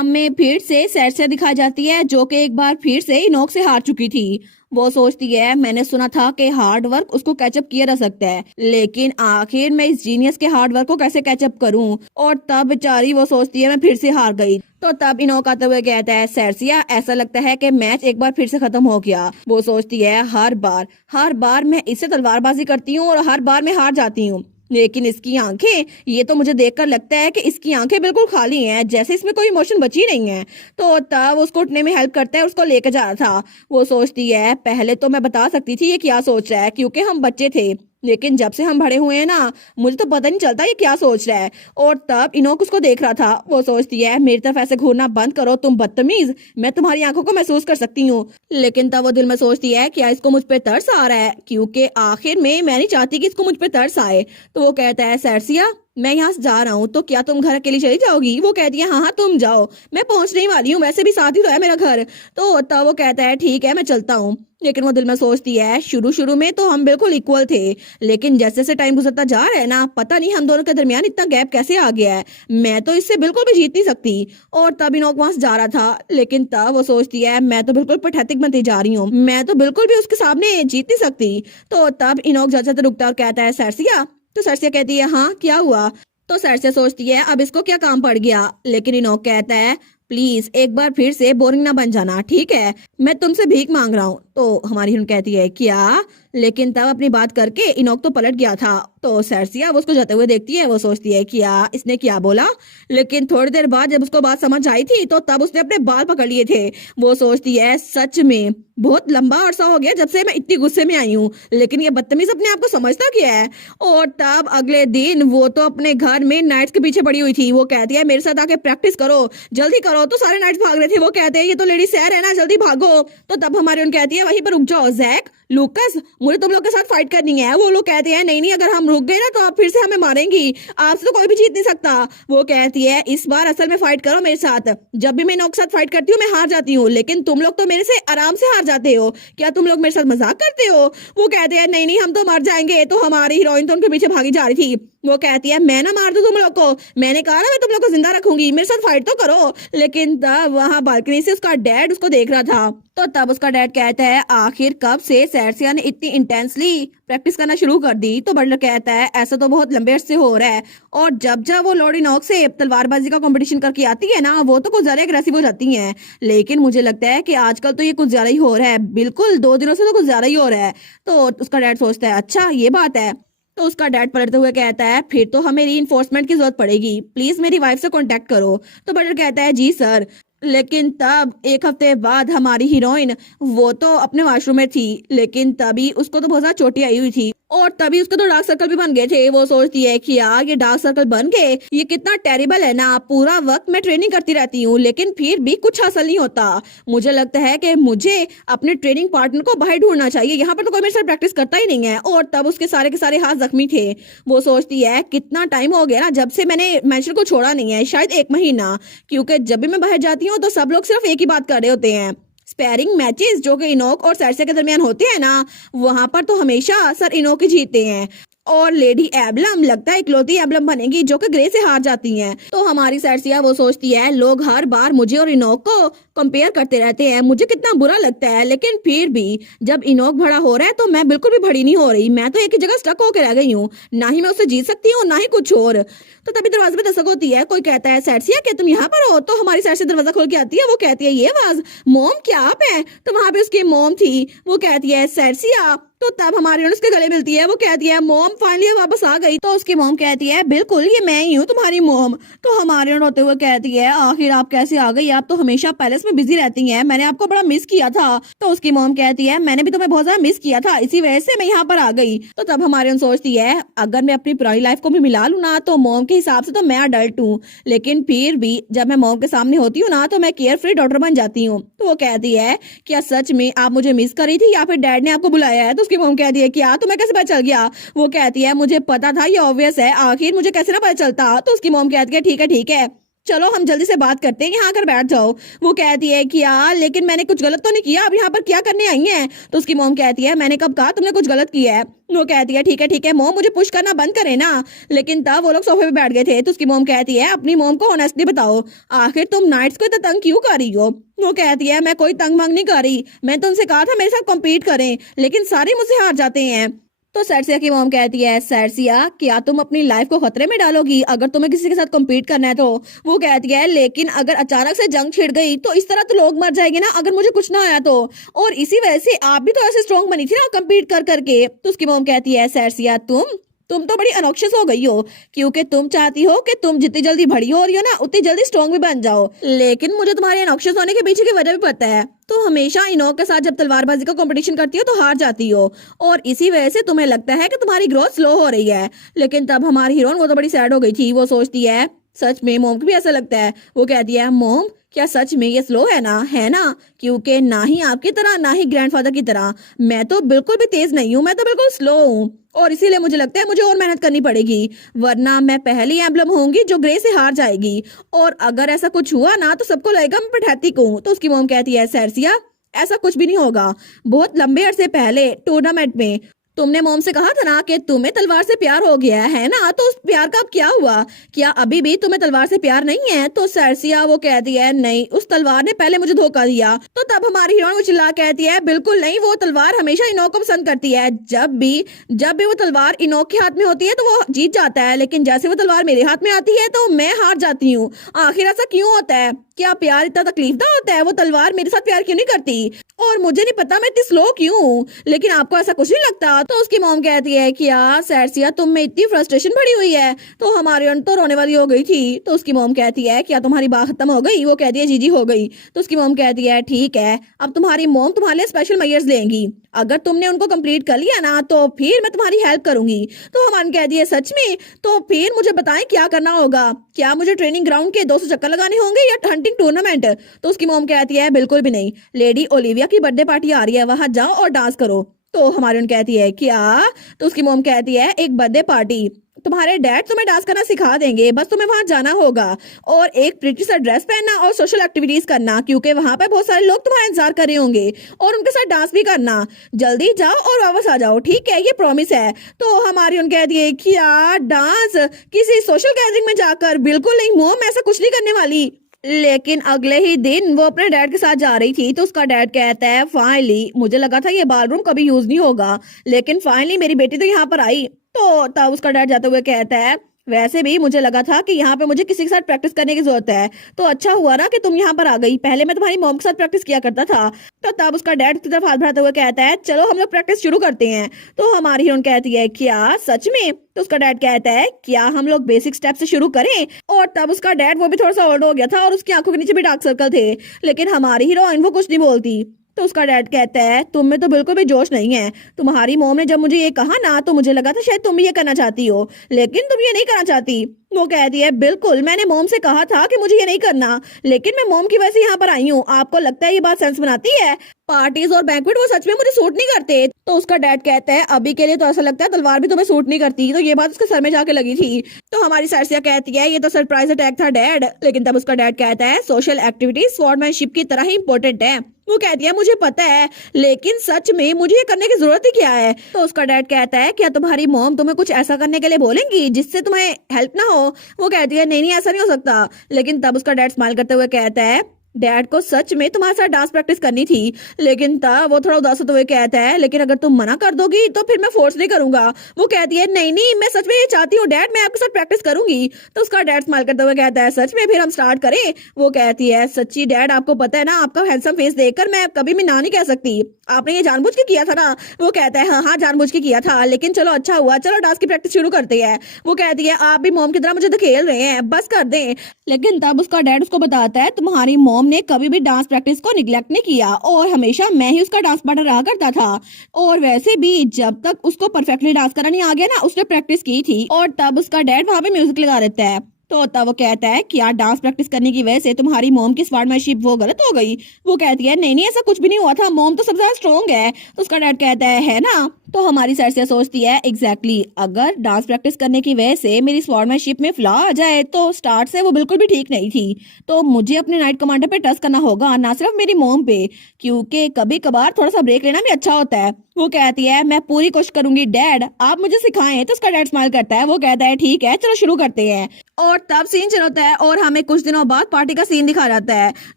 हमें फिर से सरसा दिखाई जाती है जो कि एक बार फिर से इनोक से हार चुकी थी। वो सोचती है मैंने सुना था कि हार्ड वर्क उसको कैचअप किया जा सकता है, लेकिन आखिर मैं इस जीनियस के हार्ड वर्क को कैसे कैचअप करूं। और तब बेचारी वो सोचती है मैं फिर से हार गई। तो तब इनोक आते हुए कहता है सरसिया ऐसा लगता है कि मैच एक बार फिर से खत्म हो गया। वो सोचती है हर बार मैं इससे तलवारबाजी करती हूँ और हर बार मैं हार जाती हूँ, लेकिन इसकी आंखें, ये तो मुझे देखकर लगता है कि इसकी आंखें बिल्कुल खाली हैं, जैसे इसमें कोई इमोशन बची नहीं है। तो तब उसको उठने में हेल्प करता है, उसको लेकर जा रहा था। वो सोचती है पहले तो मैं बता सकती थी ये क्या सोच रहा है क्योंकि हम बच्चे थे, लेकिन जब से हम बड़े हुए हैं ना मुझे तो पता नहीं चलता ये क्या सोच रहा है। और तब इनोक उसको देख रहा था। वो सोचती है मेरी तरफ ऐसे घूरना बंद करो तुम बदतमीज, मैं तुम्हारी आंखों को महसूस कर सकती हूँ। लेकिन तब वो दिल में सोचती है क्या इसको मुझ पे तरस आ रहा है, क्योंकि आखिर में मैं नहीं चाहती कि इसको मुझ पे तरस आए। तो वो कहता है सरसिया मैं यहाँ से जा रहा हूँ, तो क्या तुम घर अकेली चली जाओगी। वो कहती है हाँ हाँ तुम जाओ, मैं पहुंचने ही वाली हूँ, वैसे भी साथ ही तो है मेरा घर। तो तब वो कहता है ठीक है मैं चलता हूँ। लेकिन वो दिल में सोचती है शुरू शुरू में तो हम बिल्कुल इक्वल थे, लेकिन जैसे जैसे टाइम गुजरता जा रहा है ना पता नहीं हम दोनों के दरमियान इतना गैप कैसे आ गया है, मैं तो इससे बिल्कुल भी जीत नहीं सकती। और तब इनोक वहां से जा रहा था, लेकिन तब वो सोचती है मैं तो बिल्कुल पैथेटिक बनती जा रही हूँ, मैं तो बिल्कुल भी उसके सामने जीत नहीं सकती। तो तब इनोक जाते रुकता और कहता है सरसिया। तो सरसिया कहती है हाँ क्या हुआ। तो सरसिया सोचती है अब इसको क्या काम पड़ गया, लेकिन इनोक कहता है प्लीज एक बार फिर से बोरिंग ना बन जाना, ठीक है, मैं तुमसे भीख मांग रहा हूँ। तो हमारी हिरन कहती है क्या, लेकिन तब अपनी बात करके इनोक तो पलट गया था। तो सरसिया वो उसको जाते हुए देखती है। वो सोचती है क्या इसने क्या बोला, लेकिन थोड़ी देर बाद जब उसको बात समझ आई थी तो तब उसने अपने बाल पकड़ लिए थे। वो सोचती है सच में बहुत लंबा अरसा हो गया जब से मैं इतनी गुस्से में आई हूँ, लेकिन ये बदतमीज अपने आप को समझता क्या है। और तब अगले दिन वो तो अपने घर में नाइट्स के पीछे पड़ी हुई थी। वो कहती है मेरे साथ आके प्रैक्टिस करो, जल्दी करो। तो सारे नाइट्स भाग रहे थे। वो कहते हैं ये तो लेडी सैर है ना, जल्दी भागो। तो तब हमारी उन कहती है वहीं पर रुक जाओ जैक लूकस, मुझे तुम लोग के साथ फाइट करनी है। वो लोग कहते हैं नहीं नहीं अगर हम रुक गए ना तो आप फिर से हमें मारेंगी, आपसे तो कोई भी जीत नहीं सकता। वो कहती है इस बार असल में फाइट करो मेरे साथ, जब भी मैं इनोक के साथ फाइट करती हूँ मैं हार जाती हूँ, लेकिन तुम लोग तो मेरे से आराम से हार जाते हो, क्या तुम लोग मेरे साथ मजाक करते हो। वो कहते हैं नहीं नहीं हम तो मर जाएंगे। तो हमारी हीरोइन तो उनके पीछे भागी जा रही थी। वो कहती है मैं ना मार दूं तुम लोग को, मैंने कहा ना मैं तुम लोग को जिंदा रखूंगी, मेरे साथ फाइट तो करो। लेकिन तब वहां बालकनी से उसका डैड उसको देख रहा था। तो तब उसका डैड कहता है आखिर कब से सरसिया ने इतनी इंटेंसली प्रैक्टिस करना शुरू कर दी। तो बटलर कहता है ऐसा तो बहुत लंबे अरसे हो रहा है, और जब जब वो लॉर्ड इनोक से तलवारबाजी का कंपटीशन करके आती है ना वो तो कुछ ज्यादा एग्रेसिव हो जाती हैं, लेकिन मुझे लगता है कि आजकल तो ये कुछ ज्यादा ही हो रहा है, बिल्कुल 2 दिनों से तो कुछ ज्यादा ही हो रहा है। तो उसका डैड सोचता है अच्छा ये बात है। तो उसका डैड पलटते हुए कहता है फिर तो हमें रीइंफोर्समेंट की जरूरत पड़ेगी, प्लीज मेरी वाइफ से कांटेक्ट करो। तो बटलर कहता है जी सर। लेकिन तब एक हफ्ते बाद हमारी हीरोइन वो तो अपने वॉशरूम में थी, लेकिन तभी उसको तो बहुत ज्यादा चोटें आई हुई थी और तभी उसके तो डार्क सर्कल भी बन गए थे। वो सोचती है कि यार ये डार्क सर्कल बन गए, ये कितना टेरिबल है ना, पूरा वक्त मैं ट्रेनिंग करती रहती हूँ लेकिन फिर भी कुछ हासिल नहीं होता। मुझे लगता है कि मुझे अपने ट्रेनिंग पार्टनर को बाहर ढूंढना चाहिए, यहाँ पर तो कोई मेरे साथ प्रैक्टिस करता ही नहीं है। और तब उसके सारे के सारे हाथ जख्मी थे। वो सोचती है कितना टाइम हो गया ना जब से मैंने मैंशन को छोड़ा नहीं है, शायद 1 महीना, क्योंकि जब भी मैं बाहर जाती हूँ तो सब लोग सिर्फ एक ही बात कर रहे होते हैं, स्पैरिंग मैचेस जो कि इनोक और सरसे के दरमियान होते हैं ना, वहां पर तो हमेशा सर इनोक ही जीतते हैं और लेडी एबलम लगता है इकलौती एबलम बनेगी जो कि ग्रे से हार जाती हैं। तो हमारी सरसिया वो सोचती है लोग हर बार मुझे और इनोक को कंपेयर करते रहते हैं, मुझे कितना बुरा लगता है, लेकिन फिर भी जब इनोक बड़ा हो रहा है तो मैं बिल्कुल भी बड़ी नहीं हो रही, मैं तो एक ही जगह स्टक होकर रह गई हूँ, ना ही मैं उससे जीत सकती हूँ ना ही कुछ और। तो तभी दरवाजे पे दस्तक होती है, कोई कहता है सरसिया क्या तुम यहाँ पर हो। तो हमारी सरसिया दरवाजा खोल के आती है। वो कहती है ये आवाज मोम क्या आप है। तो वहां पे उसकी मोम थी। वो कहती है सरसिया। तो तब हमारी उसके गले मिलती है। वो कहती है मोम फाइनली वापस आ गई। तो उसकी मोम कहती है बिल्कुल ये मैं ही हूँ तुम्हारी मोम। तो हमारी रोते हुए कहती है आखिर आप कैसे आ गई, आप तो हमेशा पैलेस में बिजी रहती हैं, मैंने आपको बड़ा मिस किया था। तो उसकी मोम कहती है मैंने भी तुम्हें बहुत ज्यादा मिस किया था, इसी वजह से मैं यहाँ पर आ गई। तो तब हमारी सोचती है अगर मैं अपनी पुरानी लाइफ को भी मिला लूँ ना तो मोम के हिसाब से तो मैं अडल्ट हूँ, लेकिन फिर भी जब मैं मोम के सामने होती हूँ ना तो मैं केयर फ्री डॉटर बन जाती हूँ। तो वो कहती है क्या सच में आप मुझे मिस करी थी या फिर डैड ने आपको बुलाया है। तो उसकी मोम कहती है क्या तुम्हें कैसे पता चल गया। वो कहती है मुझे पता था, ये ऑब्वियस है, आखिर मुझे कैसे ना पता चलता। तो उसकी मोम कहती है ठीक है चलो हम जल्दी से बात करते हैं, यहाँ आकर बैठ जाओ। वो कहती है कि यार लेकिन मैंने कुछ गलत तो नहीं किया, अब यहाँ पर क्या करने आई हैं? तो उसकी मॉम कहती है मैंने कब कहा तुमने कुछ गलत किया है? वो कहती है ठीक है मॉम, मुझे पुश करना बंद करे ना। लेकिन तब वो लोग सोफे पे बैठ गए थे। तो उसकी मॉम कहती है अपनी मॉम को ऑनेस्टली बताओ, आखिर तुम नाइट्स को इतना तंग क्यों कर रही हो? वो कहती है मैं कोई तंग मंग नहीं कर रही, मैं तुमसे कहा था मेरे साथ कम्पीट करें, लेकिन सारे मुझसे हार जाते हैं। तो सरसिया की मॉम कहती है सरसिया क्या तुम अपनी लाइफ को खतरे में डालोगी अगर तुम्हें किसी के साथ कम्पीट करना है? तो वो कहती है लेकिन अगर अचानक से जंग छिड़ गई तो इस तरह तो लोग मर जाएंगे ना, अगर मुझे कुछ ना आया तो। और इसी वजह से आप भी तो ऐसे स्ट्रॉन्ग बनी थी ना कम्पीट कर करके। तो उसकी मॉम कहती है सरसिया तुम तो बड़ी अनॉक्शियस हो गई हो, क्योंकि तुम चाहती हो कि तुम जितनी जल्दी बड़ी हो रही हो ना उतनी जल्दी स्ट्रॉन्ग भी बन जाओ, लेकिन मुझे तुम्हारे अनॉक्शियस होने के पीछे की वजह भी पता है। तो हमेशा इनोक के साथ जब तलवारबाजी का कंपटीशन करती हो तो हार जाती हो, और इसी वजह से तुम्हें लगता है कि तुम्हारी ग्रोथ स्लो हो रही है। लेकिन तब हमारी हीरोइन वो तो बड़ी सैड हो गई थी। वो सोचती है सच में मॉम को भी ऐसा लगता है। वो कहती है मॉम क्या सच में ये स्लो है ना? क्योंकि ना ही आपकी तरह ना ही ग्रैंडफादर की तरह मैं तो बिल्कुल भी तेज नहीं हूँ, मैं तो बिल्कुल स्लो हूँ, और इसीलिए मुझे लगता है मुझे और मेहनत करनी पड़ेगी, वरना मैं पहली एम्बलम होंगी जो ग्रे से हार जाएगी। और अगर ऐसा कुछ हुआ ना तो सबको लगेगा मैं पैथेटिक हूँ। तो उसकी मॉम कहती है सरसिया ऐसा कुछ भी नहीं होगा। बहुत लंबे अरसे पहले टूर्नामेंट में तुमने मॉम से कहा था ना कि तुम्हें तलवार से प्यार हो गया है ना, तो उस प्यार का अब क्या हुआ? क्या अभी भी तुम्हें तलवार से प्यार नहीं है? तो सरसिया वो कहती है नहीं, उस तलवार ने पहले मुझे धोखा दिया। तो तब हमारी हीरोइन वो चिल्ला कहती है बिल्कुल नहीं, वो तलवार हमेशा इनोक को पसंद करती है। जब भी वो तलवार इनोक के हाथ में होती है तो वो जीत जाता है, लेकिन जैसे वो तलवार मेरे हाथ में आती है तो मैं हार जाती हूँ। आखिर ऐसा क्यों होता है? क्या प्यार इतना तकलीफदा होता है? वो तलवार मेरे साथ प्यार क्यों नहीं करती? और मुझे नहीं पता मैं इतनी स्लो क्यों हूँ, लेकिन आपको ऐसा कुछ नहीं लगता? तो उसकी मॉम कहती है कि यार सरसिया तुम में इतनी फ्रस्ट्रेशन भरी हुई है। तो हमारी अंट तो रोने वाली हो गई थी। तो उसकी मॉम कहती है क्या तुम्हारी बात खत्म हो गई? वो कहती है जी हो गई। तो उसकी मॉम कहती है ठीक है, अब तुम्हारी मॉम तुम्हारे लिए स्पेशल मेजर्स लेंगी, अगर तुमने उनको कंप्लीट कर लिया ना तो फिर मैं तुम्हारी हेल्प करूंगी। तो हमारी कहती है सच में? तो फिर मुझे बताएं क्या करना होगा, क्या मुझे ट्रेनिंग ग्राउंड के 200 चक्कर लगाने होंगे या हंटिंग टूर्नामेंट? तो उसकी मॉम कहती है बिल्कुल भी नहीं, लेडी ओलिविया की बर्थडे पार्टी आ रही है, वहां जाओ और डांस करो। तो हमारी उन कहती है क्या? तो उसकी मॉम कहती है एक बर्थडे पार्टी, तुम्हारे डैड तुम्हें डांस करना सिखा देंगे, बस तुम्हें वहां जाना होगा और एक प्रिटी सा ड्रेस पहनना और सोशल एक्टिविटीज करना, क्योंकि वहां पे बहुत सारे लोग तुम्हारा इंतजार कर रहे होंगे, और उनके साथ डांस भी करना। जल्दी जाओ और वापस आ जाओ, ठीक है? ये प्रॉमिस है। तो हमारी उन कहती है कि यार डांस किसी सोशल गैदरिंग में जाकर? बिल्कुल नहीं मोम, ऐसा कुछ नहीं करने वाली। लेकिन अगले ही दिन वो अपने डैड के साथ जा रही थी तो उसका डैड कहता है फाइनली, मुझे लगा था ये बालरूम कभी यूज नहीं होगा, लेकिन फाइनली मेरी बेटी तो यहाँ पर आई। तो तब उसका डैड जाते हुए कहता है वैसे भी मुझे लगा था कि यहाँ पे मुझे किसी के साथ प्रैक्टिस करने की जरूरत है, तो अच्छा हुआ ना कि तुम यहाँ पर आ गई, पहले मैं तुम्हारी मॉम के साथ प्रैक्टिस किया करता था। तो तब उसका डैड की तरफ हाथ बढ़ाते हुए कहता है चलो हम लोग प्रैक्टिस शुरू करते हैं। तो हमारी हीरोइन कहती है क्या सच में? तो उसका डैड कहता है क्या हम लोग बेसिक स्टेप से शुरू करें? और तब उसका डैड वो भी थोड़ा सा ओल्ड हो गया था और उसकी आंखों के नीचे भी डार्क सर्कल थे, लेकिन हमारी हीरोइन वो कुछ नहीं बोलती। तो उसका डैड कहता है तुम में तो बिल्कुल भी जोश नहीं है, तुम्हारी मॉम ने जब मुझे ये कहा ना तो मुझे लगा था शायद तुम भी ये करना चाहती हो, लेकिन तुम ये नहीं करना चाहती। वो कहती है बिल्कुल, मैंने मॉम से कहा था कि मुझे ये नहीं करना, लेकिन मैं मॉम की वजह से यहाँ पर आई हूँ। आपको लगता है ये बात सेंस बनाती है? पार्टीज और बैंक्वेट वो सच में मुझे सूट नहीं करते। तो उसका डैड कहता है अभी के लिए तो ऐसा लगता है तलवार भी तुम्हें सूट नहीं करती। तो ये बात उसके सर में जाके लगी थी। तो हमारी सरसिया कहती है ये तो सरप्राइज अटैक था डैड, लेकिन तब उसका डैड कहता है सोशल एक्टिविटीज स्वॉर्डमैनशिप की तरह ही इंपॉर्टेंट है। वो कहती है मुझे पता है, लेकिन सच में मुझे ये करने की जरूरत ही क्या है? तो उसका डैड कहता है क्या तुम्हारी मॉम तुम्हें कुछ ऐसा करने के लिए बोलेंगी जिससे तुम्हें हेल्प ना हो? वो कहती है नहीं ऐसा नहीं हो सकता। लेकिन तब उसका डैड स्माइल करते हुए कहता है डैड को सच में तुम्हारे साथ डांस प्रैक्टिस करनी थी, लेकिन तब वो थोड़ा उदास होते हुए कहता है लेकिन अगर तुम मना कर दोगी तो फिर मैं फोर्स नहीं करूंगा। वो कहती है नहीं नहीं, मैं सच में ये चाहती हूँ डैड, मैं आपके साथ प्रैक्टिस करूंगी। तो उसका डैड स्माइल करते हुए कहता है सच में, फिर हम स्टार्ट करें? वो कहती है सच्ची डैड, आपको पता है ना आपका हैंडसम फेस देखकर मैं कभी भी ना नहीं कह सकती, आपने ये जानबूझ के किया था ना? वो कहता है हाँ जानबूझ के किया था, लेकिन चलो अच्छा हुआ, चलो डांस की प्रैक्टिस शुरू करते हैं। वो कहती है आप भी मॉम की तरह मुझे धकेल रहे हैं, बस कर दें। लेकिन तब उसका डैड उसको बताता है तुम्हारी मॉम ने कभी भी डांस प्रैक्टिस को निगलेक्ट नहीं किया और हमेशा मैं ही उसका डांस पार्टनर रहा करता था, और वैसे भी जब तक उसको परफेक्टली डांस करना नहीं आ गया ना उसने प्रैक्टिस की थी। और तब उसका डैड वहां पे म्यूजिक लगा देता है। तो तब वो कहता है क्या डांस प्रैक्टिस करने की वजह से तुम्हारी मॉम की स्पोर्ट्समैनशिप वो गलत हो गई? वो कहती है नहीं नहीं ऐसा कुछ भी नहीं हुआ था, मॉम तो सबसे ज्यादा स्ट्रॉन्ग है। तो उसका डैड कहता है ना? तो हमारी सरसिया सोचती है एग्जैक्टली अगर डांस प्रैक्टिस करने की वजह से मेरी स्वॉर्डमैनशिप में फ्लॉ आ जाए तो स्टार्ट से वो बिल्कुल भी ठीक नहीं थी। तो मुझे अपने नाइट कमांडर पे ट्रस्ट करना होगा, ना सिर्फ मेरी मॉम पे, क्योंकि कभी कभार थोड़ा सा ब्रेक लेना भी अच्छा होता है। वो कहती है मैं पूरी कोशिश करूंगी डैड, आप मुझे सिखाएं। तो उसका डैड स्माइल करता है, वो कहता है ठीक है चलो शुरू करते हैं। और तब सीन चलता है और हमें कुछ दिनों बाद पार्टी का सीन दिखा जाता है।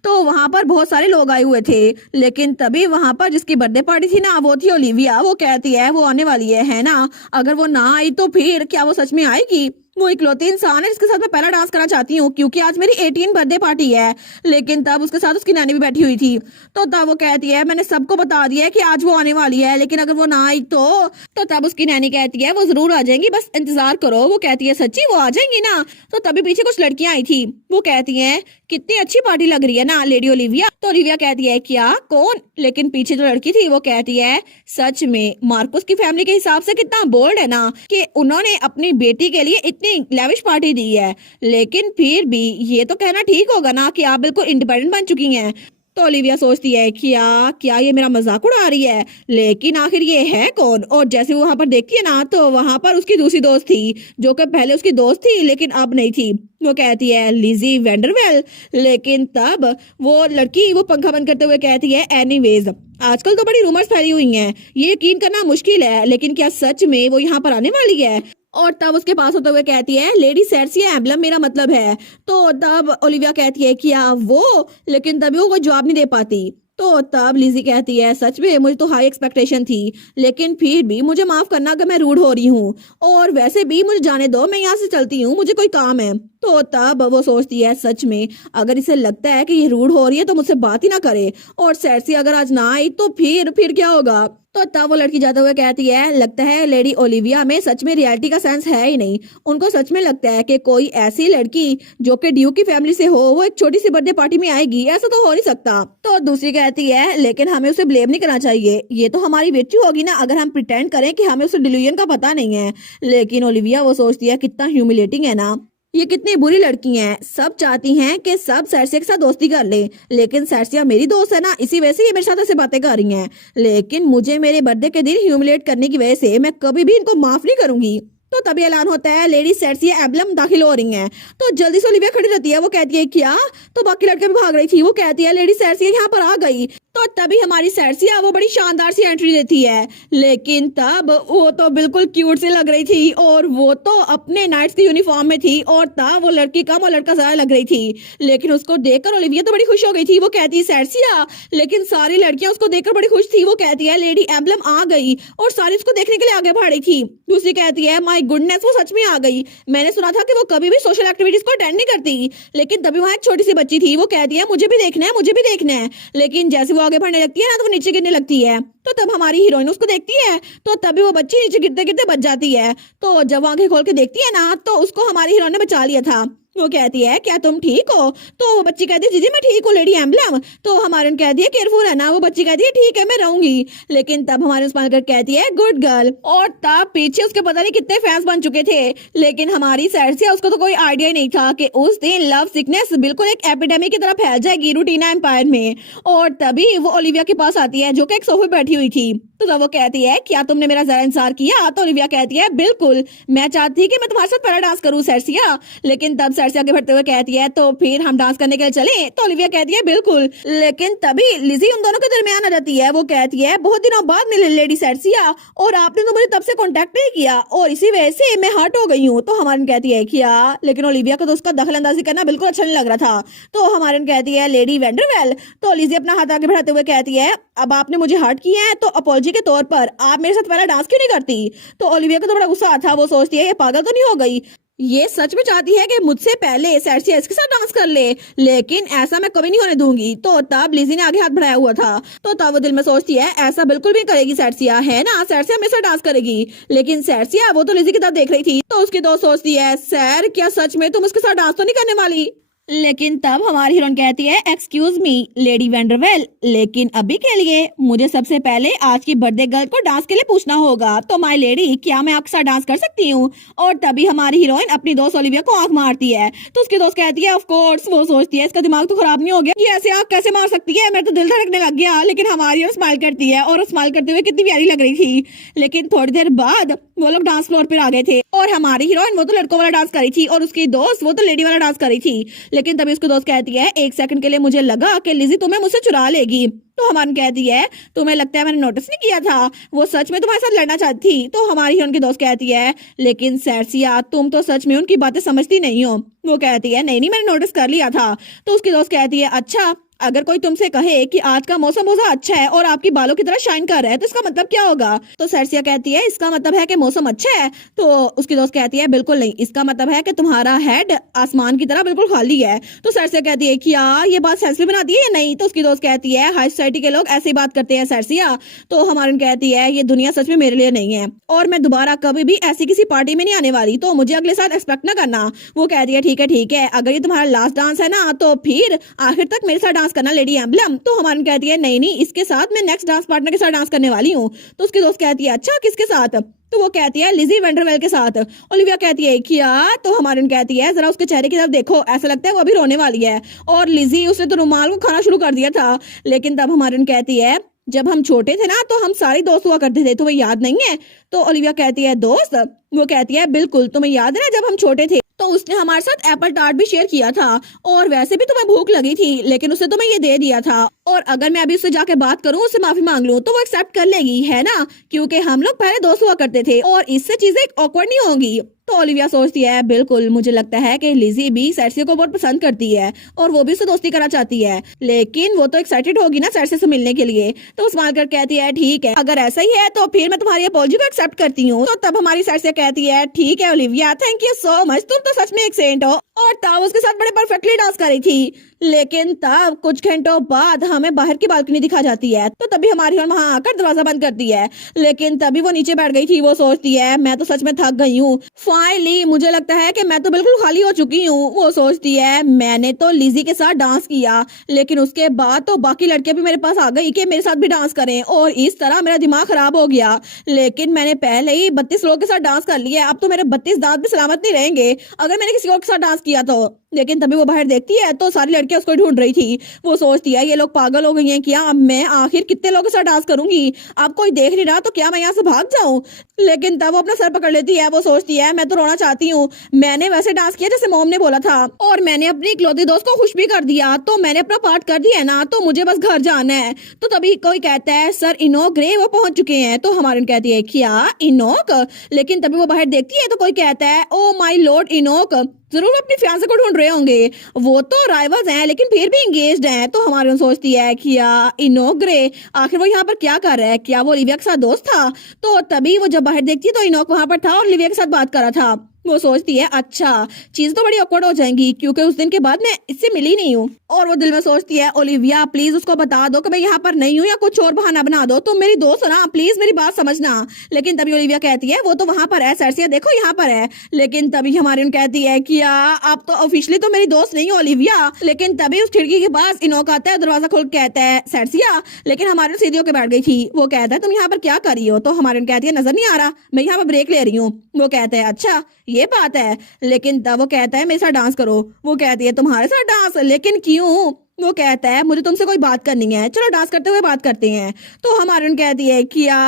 तो वहां पर बहुत सारे लोग आए हुए थे, लेकिन तभी वहां पर जिसकी बर्थडे पार्टी थी ना वो थी ओलिविया। वो कहती है वो आने वाली है ना, अगर वो ना आई तो फिर क्या वो सच में आएगी? वो इकलौती इंसान है जिसके साथ मैं पहला डांस करना चाहती हूँ, क्योंकि आज मेरी 18 बर्थडे पार्टी है। लेकिन तब उसके साथ उसकी नानी भी बैठी हुई थी। तो तब वो कहती है मैंने सबको बता दिया है कि आज वो आने वाली है, लेकिन अगर वो ना आई तो तब उसकी नानी कहती है वो जरूर आ जाएंगी, बस इंतजार करो। वो कहती है सच्ची वो आ जाएंगी ना? तो तभी पीछे कुछ लड़कियां आई थी। वो कहती है कितनी अच्छी पार्टी लग रही है ना लेडी ओलिविया। तो ओलिविया कहती है क्या कौन? लेकिन पीछे जो लड़की थी वो कहती है सच में मार्कुस की फैमिली के हिसाब से कितना बोल्ड है ना कि उन्होंने अपनी बेटी के लिए इतनी लेविश पार्टी दी है। लेकिन फिर भी ये तो कहना ठीक होगा ना कि आप बिल्कुल इंडिपेंडेंट बन चुकी हैं। तो ओलिविया सोचती है क्या क्या ये मेरा मजाक उड़ा रही है, लेकिन आखिर ये है कौन? और जैसे वो वहां पर देखती है ना तो वहां पर उसकी दूसरी दोस्त थी, जो कि पहले उसकी दोस्त थी लेकिन अब नहीं थी। वो कहती है लिजी वेंडरवेल। लेकिन तब वो लड़की वो पंखा बंद करते हुए कहती है एनीवेज आजकल तो बड़ी रूमर्स फैली हुई हैं, ये यकीन करना मुश्किल है, लेकिन क्या सच में वो यहाँ पर आने वाली है? और तब उसके पास होते हुए कहती है लेडी सेर्सिया एम्बलम मेरा मतलब है। तो तब ओलिविया कहती है क्या वो? लेकिन तभी वो कोई जवाब नहीं दे पाती। तो तब लिजी कहती है सच में मुझे तो हाई एक्सपेक्टेशन थी, लेकिन फिर भी मुझे माफ करना अगर मैं रूड हो रही हूँ, और वैसे भी मुझे जाने दो, मैं यहाँ से चलती हूँ, मुझे कोई काम है। तो तब वो सोचती है सच में अगर इसे लगता है कि ये रूड हो रही है तो मुझसे बात ही ना करे, और सेर्सी अगर आज ना आई तो फिर क्या होगा? तो तब वो लड़की जाते हुए कहती है लगता है लेडी ओलिविया में सच में रियलिटी का सेंस है ही नहीं। उनको सच में लगता है कि कोई ऐसी लड़की जो कि ड्यूक की फैमिली से हो वो एक छोटी सी बर्थडे पार्टी में आएगी, ऐसा तो हो नहीं सकता। तो दूसरी कहती है लेकिन हमें उसे ब्लेम नहीं करना चाहिए, ये तो हमारी बेटी होगी ना अगर हम प्रिटेंड करें कि हमें उसे डिल्यूजन का पता नहीं है। लेकिन ओलिविया वो सोचती है कितना ह्यूमिलेटिंग है ना, ये कितनी बुरी लड़की हैं, सब चाहती हैं कि सब सेर्सिया के साथ दोस्ती कर ले, लेकिन सेर्सिया मेरी दोस्त है ना, इसी वजह से ये मेरे साथ ऐसे बातें कर रही हैं। लेकिन मुझे मेरे बर्थडे के दिन ह्यूमिलेट करने की वजह से मैं कभी भी इनको माफ नहीं करूंगी। तो तभी ऐलान होता है लेडी सेर्सिया एम्बलम दाखिल हो रही हैं। तो जल्दी से ओलिविया खड़ी रहती है, वो कहती है क्या? तो बाकी लड़के भी भाग रही थी। वो कहती है लेडी सेर्सिया यहाँ पर आ गई। तो तभी हमारी सेर्सिया वो बड़ी शानदार सी एंट्री देती है, लेकिन तब वो तो बिल्कुल क्यूट सी लग रही थी, और वो तो अपने नाइट्स की यूनिफॉर्म में थी, और तब वो लड़की कम और लड़का ज्यादा लग रही थी। लेकिन उसको देखकर ओलिविया तो बड़ी खुश हो गई थी। वो कहती है सेर्सिया, लेकिन सारी लड़कियां उसको देखकर बड़ी खुश थी। वो कहती है लेडी एम्बलम आ गई, और सारी उसको देखने के लिए आगे बढ़ रही थी। दूसरी कहती है माय गुडनेस वो सच में आ गई, मैंने सुना था कि वो कभी भी सोशल एक्टिविटीज को अटेंड नहीं करती। लेकिन तभी वहां एक छोटी सी बच्ची थी। वो कहती है मुझे भी देखना है, मुझे भी देखना है। लेकिन जैसे वो आगे बढ़ने लगती है ना तो वो नीचे गिरने लगती है। तो तब हमारी हीरोइन उसको देखती है, तो तभी वो बच्ची नीचे गिरते गिरते बच जाती है। तो जब वो आंखें खोल के देखती है ना तो उसको हमारी हीरोइन ने बचा लिया था। वो कहती है क्या तुम ठीक हो? तो वो बच्ची कहती है जी जी मैं ठीक हूँ लेडी एम्बलम। तो हमारे कहती है केयरफुल है ना? वो बच्ची कहती है ठीक है मैं रहूंगी। लेकिन तब हमारे उस्मान कहती है गुड गर्ल। और तब पीछे उसके पता नहीं कितने फैंस बन चुके थे, लेकिन हमारी सेर्सिया उसको तो कोई आइडिया नहीं था कि उस दिन लव सिकनेस बिल्कुल एक एपिडेमिक की तरह फैल जाएगी रूटीना एम्पायर में। और तभी वो ओलिविया के पास आती है जो कि एक सोफे पर बैठी हुई थी। तो तब वो कहती है क्या तुमने मेरा जरा इंतजार किया? तो ओलिविया कहती है बिल्कुल, मैं चाहती थी कि मैं तुम्हारे साथ पहला डांस करूं सेर्सिया। लेकिन तब सेर्सिया आगे बढ़ते हुए कहती है तो फिर हम डांस करने के लिए चले? तो ओलिविया कहती है बिल्कुल। लेकिन तभी लिजी उन दोनों के दरमियान आ जाती है। वो कहती है बहुत दिनों बाद मिले लेडी सेर्सिया, और आपने तो मुझे तब से कांटेक्ट नहीं किया, और इसी वजह से मैं हर्ट हो गई हूँ। तो हमारे कहती है क्या? लेकिन ओलिविया को तो उसका दखल अंदाजी करना बिल्कुल अच्छा नहीं लग रहा था। तो हमारे कहती है लेडी वेंडरवेल। तो लिजी अपना हाथ आगे बढ़ाते हुए कहती है अब आपने मुझे हर्ट किया है तो अपॉलजी के तौर पर आप मेरे साथ पहला डांस क्यों नहीं करती? तो ओलिविया को तो बड़ा गुस्सा आता। वो सोचती है ये पागल तो नहीं हो गई, ये सच में चाहती है कि मुझसे पहले सेर्सिया इसके साथ डांस कर ले, लेकिन ऐसा मैं कभी नहीं होने दूंगी। तो तब लिजी ने आगे हाथ बढ़ाया हुआ था। तो तब वो दिल में सोचती है ऐसा बिल्कुल भी करेगी सेर्सिया, है ना? सेर्सिया मेरे साथ डांस करेगी। लेकिन सेर्सिया वो तो लिजी की तरफ देख रही थी। तो उसकी दोस्त सोचती है सर क्या सच में तुम उसके साथ डांस तो नहीं करने वाली? लेकिन तब हमारी हीरोइन कहती है, एक्सक्यूज मी लेडी वेंडरवेल, लेकिन अभी के लिए मुझे सबसे पहले आज की बर्थडे गर्ल को डांस के लिए पूछना होगा। तो माय लेडी, क्या मैं आपके साथ डांस कर सकती हूँ? और तभी हमारी हीरोइन अपनी दोस्त ओलिविया को आंख मारती है। तो उसकी दोस्त कहती है, ऑफ कोर्स। वो सोचती है इसका दिमाग तो खराब नहीं हो गया, ये ऐसे आंख कैसे मार सकती है, मेरा तो दिल धड़कने लग गया। लेकिन हमारी हीरोइन स्माइल करती है और स्माइल करते हुए कितनी प्यारी लग रही थी। लेकिन थोड़ी देर बाद वो लोग डांस फ्लोर पर आ गए थे और हमारी हीरोइन वो तो लड़कों वाला डांस करी थी और उसकी दोस्त वो तो लेडी वाला डांस करी थी। लेकिन तभी उसकी दोस्त कहती है, एक सेकंड के लिए मुझे लगा कि लिजी तुम्हें मुझसे चुरा लेगी। तो हमारी कहती है, तुम्हें लगता है मैंने नोटिस नहीं किया था, वो सच में तुम्हारे साथ लड़ना चाहती थी। तो हमारी उनकी दोस्त कहती है, लेकिन सेर्सिया तुम तो सच में उनकी बातें समझती नहीं हो। वो कहती है, नहीं नहीं मैंने नोटिस कर लिया था। तो उसकी दोस्त कहती है, अच्छा अगर कोई तुमसे कहे कि आज का मौसम बहुत अच्छा है और आपकी बालों की तरह शाइन कर रहा है तो इसका मतलब क्या होगा? तो सेर्सिया कहती है, इसका मतलब है कि मौसम अच्छा है। तो उसकी दोस्त कहती है, बिल्कुल नहीं, इसका मतलब है कि तुम्हारा हेड आसमान की तरह बिल्कुल खाली है। तो सेर्सिया कहती है, क्या ये बात सेंसिटिव बनाती है या नहीं? तो उसकी दोस्त कहती है, हाई सोसाइटी के लोग ऐसे ही बात करते हैं सेर्सिया। तो हमारी कहती है, ये दुनिया सच में मेरे लिए नहीं है और मैं दोबारा कभी भी ऐसी किसी पार्टी में नहीं आने वाली, तो मुझे अगले साल एक्सपेक्ट ना करना। वो कहती है, ठीक है, अगर ये तुम्हारा लास्ट डांस है ना तो फिर आखिर तक मेरे साथ डांस करना लेडी एम्बलम। तो हमारी कहती है, नहीं नहीं, इसके साथ मैं नेक्स्ट डांस पार्टनर के साथ डांस करने वाली हूँ। तो उसकी दोस्त कहती है, अच्छा किसके साथ? तो वो कहती है, लिजी वेंडरवेल के साथ। ओलिविया कहती है, क्या? तो हमारी कहती है, जरा उसके चेहरे की तरफ देखो, ऐसा लगता है वो अभी रोने वाली है। और लिजी उसने तो रुमाल को खाना शुरू कर दिया था। लेकिन तब हमारी कहती है, जब हम छोटे थे ना तो हम सारे दोस्त हुआ करते थे, तुम्हें याद नहीं है? तो ओलिविया कहती है, दोस्त? वो कहती है, बिल्कुल, तुम्हें याद है ना जब हम छोटे थे तो उसने हमारे साथ एप्पल टार्ट भी शेयर किया था और वैसे भी तुम्हें भूख लगी थी लेकिन उसने तुम्हें ये दे दिया था। और अगर मैं अभी उससे जाके बात करूं, उससे माफी मांग लूं तो वो एक्सेप्ट कर लेगी, है ना? क्योंकि हम लोग पहले दोस्त हुआ करते थे और इससे चीजें ऑकवर्ड नहीं होंगी। तो ओलिविया सोचती है, बिल्कुल, मुझे लगता है कि लिजी भी सेर्सिया को बहुत पसंद करती है और वो भी उससे दोस्ती करना चाहती है, लेकिन वो तो एक्साइटेड होगी ना सेर्सिया से मिलने के लिए। तो उस मालकर कहती है, ठीक है, अगर ऐसा ही है तो फिर मैं तुम्हारी अपॉलजी को एक्सेप्ट करती हूँ। तो तब हमारी सेर्सिया कहती है, ठीक है Olivia, thank you so much, तुम तो सच में एक सेंट हो। और तब उसके साथ बड़े परफेक्टली डांस कर रही थी। लेकिन तब कुछ घंटों बाद हमें बाहर की बालकनी दिखा जाती है। तो तभी हमारी हीरोइन वहां आकर दरवाजा बंद करती है। लेकिन तभी वो नीचे बैठ गई थी। वो सोचती है, मैं तो सच में थक गई हूँ, फाइनली मुझे लगता है कि मैं तो बिल्कुल खाली हो चुकी हूँ। वो सोचती है, मैंने तो लिजी के साथ डांस किया लेकिन उसके बाद तो बाकी लड़कियां भी मेरे पास आ गई कि मेरे साथ भी डांस करें और इस तरह मेरा दिमाग खराब हो गया। लेकिन मैंने पहले ही 32 लोगों के साथ डांस कर लिया, अब तो मेरे 32 दांत भी सलामत नहीं रहेंगे अगर मैंने किसी और के साथ डांस किया तो। लेकिन तभी वो बाहर देखती है तो सारी लड़कियां उसको ढूंढ रही थी। वो सोचती है, ये लोग पागल हो गई हैं क्या? अब मैं आखिर कितने लोगों के साथ डांस करूंगी? अब कोई देख नहीं रहा तो क्या मैं यहाँ से भाग जाऊं? लेकिन तब वो अपना सर पकड़ लेती है। वो सोचती है, मैं तो रोना चाहती हूँ, मैंने वैसे डांस किया जैसे मॉम ने बोला था और मैंने अपनी इकलौती दोस्त को खुश भी कर दिया, तो मैंने अपना पार्ट कर दिया ना, तो मुझे बस घर जाना है। तो तभी कोई कहता है, सर इनोक ग्रे वो पहुंच चुके हैं। तो हमारी कहती है, क्या इनोक? लेकिन तभी वो बाहर देखती है तो कोई कहता है, ओ माई लॉर्ड इनोक, जरूर अपनी फियांसे को ढूंढ रहे होंगे, वो तो राइवल्स हैं लेकिन फिर भी एंगेज्ड हैं। तो हमारी सोचती है, क्या इनोक ग्रे आखिर वो यहाँ पर क्या कर रहा है? क्या वो ओलिविया के साथ दोस्त था? तो तभी वो जब बाहर देखती है तो इनोक वहां पर था और ओलिविया के साथ बात कर रहा था। वो सोचती है, अच्छा चीज तो बड़ी ऑकवर्ड हो जाएंगी क्योंकि उस दिन के बाद मैं इससे मिली नहीं हूँ। और वो दिल में सोचती है, ओलिविया प्लीज उसको बता दो कि मैं यहाँ पर नहीं हूँ या कुछ और बहाना बना दो, तुम मेरी दोस्त हो ना, प्लीज मेरी बात समझना। लेकिन तभी ओलिविया कहती है, वो तो वहां पर है सेर्सिया, देखो यहाँ पर है। लेकिन तभी हमारी कहती है, क्या आप तो ऑफिशियली तो मेरी दोस्त नहीं हो ओलिविया। लेकिन तभी उस खिड़की के पास इनोक आता है, दरवाजा खोल कहता है, सेर्सिया। लेकिन हमारी सीधी होकर बैठ गई थी। वो कहता है, तुम यहाँ पर क्या कर रही हो? तो हमारी कहती है, नजर नहीं आ रहा, मैं यहाँ पर ब्रेक ले रही हूँ। वो कहता है, अच्छा ये बात है। लेकिन तब वो कहता है, मेरे साथ डांस करो। वो कहती है, तुम्हारे साथ डांस? लेकिन क्यों? वो कहता है, मुझे तुमसे कोई बात करनी है, चलो डांस करते हुए बात करते हैं। तो हमारी कहती है, क्या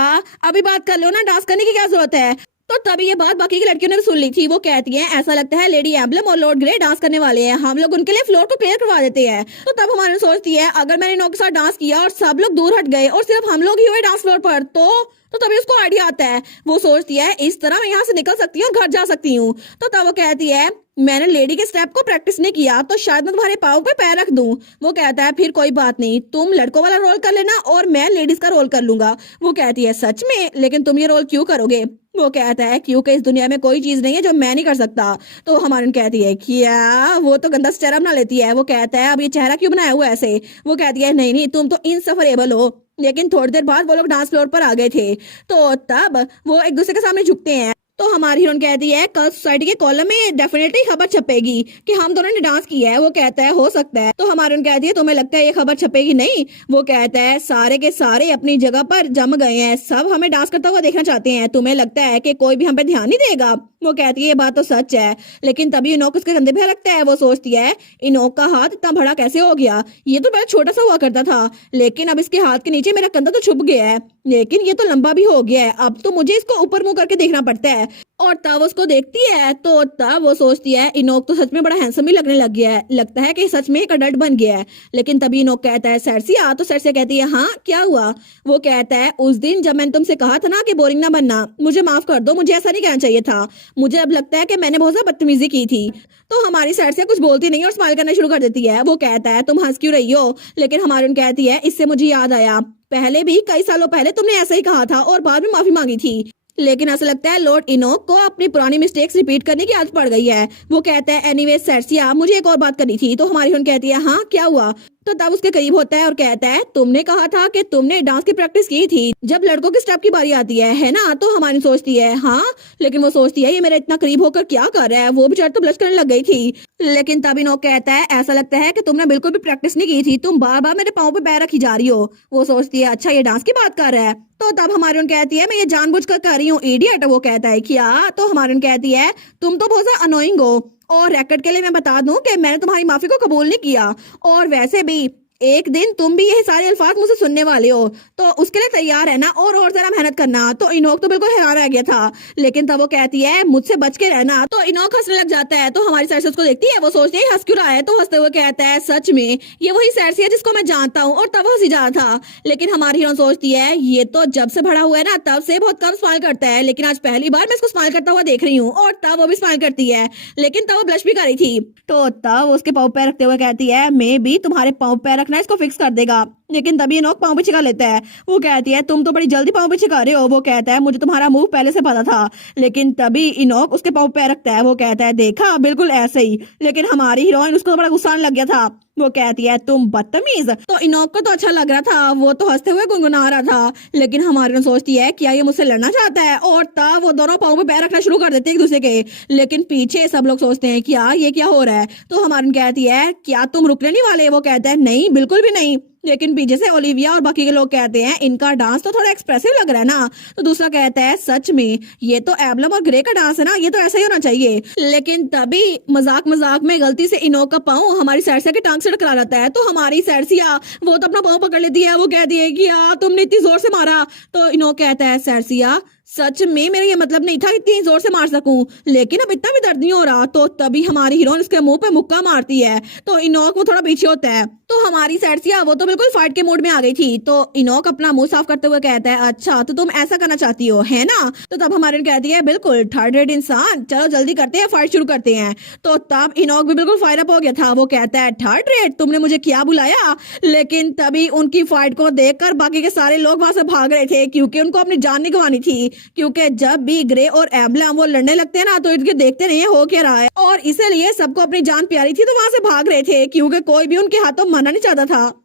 अभी बात कर लो ना, डांस करने की क्या जरूरत है? तो तभी ये बात बाकी की लड़कियों ने भी सुन ली थी। वो कहती हैं, ऐसा लगता है लेडी एम्बलम और लॉर्ड ग्रे डांस करने वाले हैं, हम लोग उनके लिए फ्लोर को क्लियर करवा देते हैं। तो तब हमारी सोचती है, अगर मैंने इनों के साथ डांस किया और सब लोग दूर हट गए और सिर्फ हम लोग ही हुए डांस फ्लोर पर, तो तभी उसको आइडिया आता है। वो सोचती है, इस तरह मैं यहाँ से निकल सकती हूँ और घर जा सकती हूँ। तो तब वो कहती है, मैंने लेडी के स्टेप को प्रैक्टिस नहीं किया तो शायद मैं तुम्हारे पाँव पे पैर रख दूं। वो कहता है, फिर कोई बात नहीं, तुम लड़कों वाला रोल कर लेना और मैं लेडीज का रोल कर लूंगा। वो कहती है, सच में? लेकिन तुम ये रोल क्यों करोगे? वो कहता है, क्योंकि इस दुनिया में कोई चीज नहीं है जो मैं नहीं कर सकता। तो हमारी कहती है, क्या? वो तो गंदा चेहरा बना लेती है। वो कहता है, अब ये चेहरा क्यों बनाया हुआ ऐसे? वो कहती है, नहीं नहीं, तुम तो इनसफरेबल हो। लेकिन थोड़ी देर बाद वो लोग डांस फ्लोर पर आ गए थे। तो तब वो एक दूसरे के सामने झुकते हैं तो हमारी हीरोइन कहती है कल सोसाइटी के कॉलम में डेफिनेटली खबर छपेगी कि हम दोनों ने डांस किया है। वो कहता है हो सकता है। तो हमारी हीरोइन कहती है तुम्हें लगता है ये खबर छपेगी? नहीं। वो कहता है सारे के सारे अपनी जगह पर जम गए हैं, सब हमें डांस करता हुआ देखना चाहते हैं, तुम्हें लगता है कि कोई भी हम पे ध्यान नहीं देगा? वो कहती है ये बात तो सच है, लेकिन तभी इनोक उसके कंधे पे रखता है। वो सोचती है इनोक का हाथ इतना बड़ा कैसे हो गया, ये तो बड़ा छोटा सा हुआ करता था, लेकिन अब इसके हाथ के नीचे मेरा कंधा तो छुप गया है, लेकिन ये तो लंबा भी हो गया है, अब तो मुझे इसको ऊपर मुंह करके देखना पड़ता है। और तब उसको देखती है तो तब वो सोचती है इनोक तो सच में बड़ा हैंडसम ही लगने लग गया है, लगता है कि सच में एक अडल्ट बन गया है। लेकिन तभी इनोक कहता है सर्सिया। तो सर्सिया कहती है हाँ क्या हुआ? वो कहता है उस दिन जब मैंने तुमसे कहा था ना कि बोरिंग ना बनना, मुझे माफ कर दो, मुझे ऐसा नहीं कहना चाहिए था, मुझे अब लगता है कि मैंने बहुत ज्यादा बदतमीजी की थी। तो हमारी सर्सिया कुछ बोलती नहीं और स्माइल करना शुरू कर देती है। वो कहता है तुम हंस क्यों रही हो? लेकिन हमारी कहती है इससे मुझे याद आया, पहले भी कई सालों पहले तुमने ऐसा ही कहा था और बाद में माफी मांगी थी, लेकिन ऐसा लगता है लॉर्ड इनोक को अपनी पुरानी मिस्टेक्स रिपीट करने की आदत पड़ गई है। वो कहता है एनीवे सर्सिया मुझे एक और बात करनी थी। तो हमारी हीरोइन कहती है हाँ क्या हुआ? तो तब उसके करीब होता है और कहता है तुमने कहा था कि तुमने डांस की प्रैक्टिस की थी जब लड़कों के स्टेप की बारी आती है ना? तो हमारी सोचती है हाँ, लेकिन वो सोचती है ये मेरा इतना करीब होकर क्या कर रहा है, वो बेचारी तो ब्लश करने लग गई थी। लेकिन तब इनोक कहता है ऐसा लगता है कि तुमने बिल्कुल भी प्रैक्टिस नहीं की थी, तुम बार बार मेरे पाँव पे पैर रखी जा रही हो। वो सोचती है अच्छा ये डांस की बात कर रहा है। तो तब हमारी उन कहती है मैं ये जानबूझकर कर रही हूँ इडियट। वो कहता है क्या? तो हमारी उन कहती है तुम तो बहुत ज्यादा अनोइंग हो, और रैकेट के लिए मैं बता दूं कि मैंने तुम्हारी माफी को कबूल नहीं किया, और वैसे भी एक दिन तुम भी यही सारे अल्फाज मुझसे सुनने वाले हो, तो उसके लिए तैयार है ना और जरा मेहनत करना। तो इनोक तो बिल्कुल हैरान रह गया था, लेकिन तब वो कहती है मुझसे बच के रहना। तो इनोक हंसने लग जाता है। तो हमारी सर्सिया उसको देखती है, वो सोचती है हंस क्यों रहा है? तो हंसते हुए कहता है सच में ये वही सर्सिया है जिसको मैं जानता हूँ, और तब हंसी जा था। लेकिन हमारी हीरोइन सोचती है ये तो जब से बड़ा हुआ है ना तब से बहुत कम स्माइल करता है, लेकिन आज पहली बार मैं इसको स्माइल करता हुआ देख रही हूँ। और तब वो भी स्माइल करती है, लेकिन तब वो ब्लश भी कर रही थी। तो तब उसके पाँव पैर रखते हुए कहती है मैं भी तुम्हारे पाँव पैर रखना इसको फिक्स कर देगा। लेकिन तभी इनोक पाँव पीछे कर लेता है। वो कहती है तुम तो बड़ी जल्दी पाँव पीछे कर रहे हो। वो कहता है मुझे तुम्हारा मुंह पहले से पता था। लेकिन तभी इनोक उसके पाँव पैर रखता है। वो कहता है देखा बिल्कुल ऐसे ही। लेकिन हमारी हीरोइन उसको बड़ा गुस्सा आने लग गया था। वो कहती है तुम बदतमीज। तो इनोक को तो अच्छा लग रहा था, वो तो हंसते हुए गुनगुना रहा था। लेकिन हमारी सोचती है क्या ये मुझसे लड़ना चाहता है, और तब वो दोनों पाँव पे पैर रखना शुरू कर देते हैं एक दूसरे के। लेकिन पीछे सब लोग सोचते हैं क्या ये क्या हो रहा है। तो हमारी कहती है क्या तुम रुकने नहीं वाले? वो कहता है नहीं बिल्कुल भी नहीं। लेकिन पीछे से ओलिविया और बाकी के लोग कहते हैं इनका डांस तो थोड़ा एक्सप्रेसिव लग रहा है ना। तो दूसरा कहता है सच में ये तो एब्लम और ग्रे का डांस है ना, ये तो ऐसा ही होना चाहिए। लेकिन तभी मजाक मजाक में गलती से इनोक का पाँव हमारी सर्सिया के टांग से टकरा जाता है। तो हमारी सर्सिया वो तो अपना पाँव पकड़ लेती है। वो कहती है कि यार तुमने इतनी जोर से मारा। तो इनोक कहता है सर्सिया सच में मेरा ये मतलब नहीं था इतनी जोर से मार सकूं, लेकिन अब इतना भी दर्द नहीं हो रहा। तो तभी हमारी हीरोइन उसके मुंह पे मुक्का मारती है। तो इनोक वो थोड़ा पीछे होता है। तो हमारी सर्सिया वो तो बिल्कुल फाइट के मूड में आ गई थी। तो इनोक अपना मुंह साफ करते हुए कहता है अच्छा तो तुम ऐसा करना चाहती हो है ना? तो तब हमारी कहती है बिल्कुल थर्ड रेट इंसान, चलो जल्दी करते हैं, फाइट शुरू करते हैं। तो तब इनोक भी बिल्कुल फायर अप हो गया था। वो कहता है थर्ड रेट, तुमने मुझे क्या बुलाया? लेकिन तभी उनकी फाइट को देखकर बाकी के सारे लोग वहां से भाग रहे थे, क्योंकि उनको अपनी जान नहीं गंवानी थी। क्योंकि जब भी ग्रे और एम्बलम वो लड़ने लगते हैं ना तो इनके देखते नहीं हो क्या रहा है, और इसीलिए सबको अपनी जान प्यारी थी तो वहां से भाग रहे थे, क्योंकि कोई भी उनके हाथों मरना नहीं चाहता था।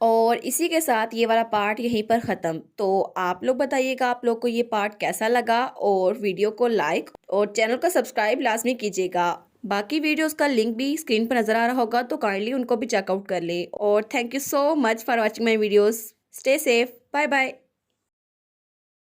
और इसी के साथ ये वाला पार्ट यहीं पर ख़त्म। तो आप लोग बताइएगा आप लोग को ये पार्ट कैसा लगा, और वीडियो को लाइक और चैनल को सब्सक्राइब लाजमी कीजिएगा। बाकी वीडियोस का लिंक भी स्क्रीन पर नज़र आ रहा होगा, तो काइंडली उनको भी चेकआउट कर ले। और thank you so much for watching my videos. Stay safe, bye bye.